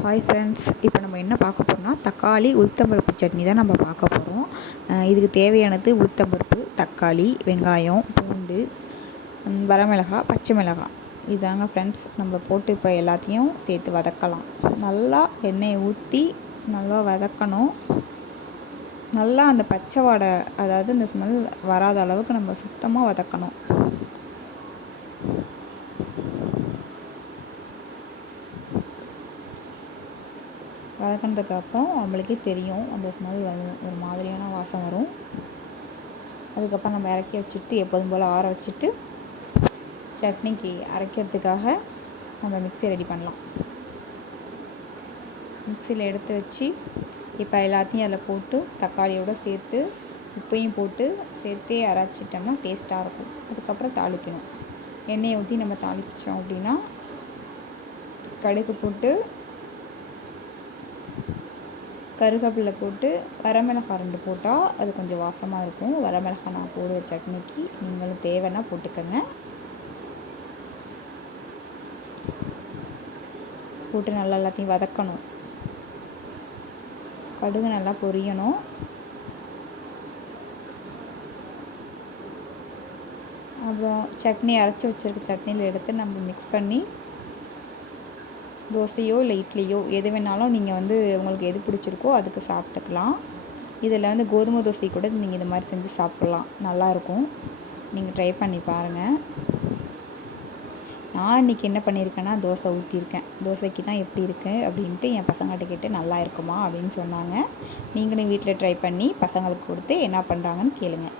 Hi friends இப்போ நம்ம என்ன பார்க்க போகிறோம்னா தக்காளி உளுத்தம்பருப்பு சட்னி தான் நம்ம பார்க்க போகிறோம் இதுக்கு தேவையானது உளுத்தம்பருப்பு தக்காளி வெங்காயம் பூண்டு வரமிளகா வரமிளகாய் பச்சை மிளகாய் இதாங்க ஃப்ரெண்ட்ஸ் நம்ம போட்டு இப்போ எல்லாத்தையும் சேர்த்து வதக்கலாம். நல்லா எண்ணெயை ஊற்றி நல்லா வதக்கணும். நல்லா அந்த பச்சை வாடை அதாவது இந்த ஸ்மெல் வராத அளவுக்கு நம்ம சுத்தமாக வதக்கணும். வதக்கினதுக்கு அப்புறம் நம்மளுக்கே தெரியும் அந்த ஸ்மெல் வந்து ஒரு மாதிரியான வாசம் வரும். அதுக்கப்புறம் நம்ம இறக்கி வச்சுட்டு எப்போதும் போல் ஆற வச்சுட்டு சட்னிக்கு அரைக்கிறதுக்காக நம்ம மிக்சி ரெடி பண்ணலாம். மிக்சியில் எடுத்து வச்சு இப்போ எல்லாத்தையும் அதில் போட்டு தக்காளியோடு சேர்த்து உப்பையும் போட்டு சேர்த்தே அரைச்சிட்டோம்னா டேஸ்ட்டாக இருக்கும். அதுக்கப்புறம் தாளிக்கணும். எண்ணெயை ஊற்றி நம்ம தாளித்தோம் அப்படின்னா கடுகு போட்டு கருவேப்பிலை போட்டு வரமிளகாய் ரெண்டு போட்டால் அது கொஞ்சம் வாசமாக இருக்கும். வரமிளகாய் நான் போடுற சட்னிக்கு நீங்களும் தேவைன்னா போட்டுக்கோங்க. போட்டு நல்லா எல்லாத்தையும் வதக்கணும். கடுகு நல்லா பொரியணும். அப்புறம் சட்னி அரைச்சி வச்சிருக்க சட்னியில் எடுத்து நம்ம மிக்ஸ் பண்ணி தோசையோ இல்லை இட்லியோ எது வேணாலும் நீங்கள் வந்து உங்களுக்கு எது பிடிச்சிருக்கோ அதுக்கு சாப்பிட்டுக்கலாம். இதில் வந்து கோதுமை தோசை கூட நீங்கள் இது மாதிரி செஞ்சு சாப்பிட்லாம். நல்லாயிருக்கும் நீங்கள் ட்ரை பண்ணி பாருங்கள் நான் இன்றைக்கி என்ன பண்ணியிருக்கேன்னா தோசை ஊற்றிருக்கேன் தோசைக்கு தான் எப்படி இருக்கு அப்படின்ட்டு என் பசங்கள்கிட்ட கேட்டு நல்லா இருக்குமா அப்படின்னு சொன்னாங்க. நீங்களும் வீட்டில் ட்ரை பண்ணி பசங்களுக்கு கொடுத்து என்ன பண்ணுறாங்கன்னு கேளுங்கள்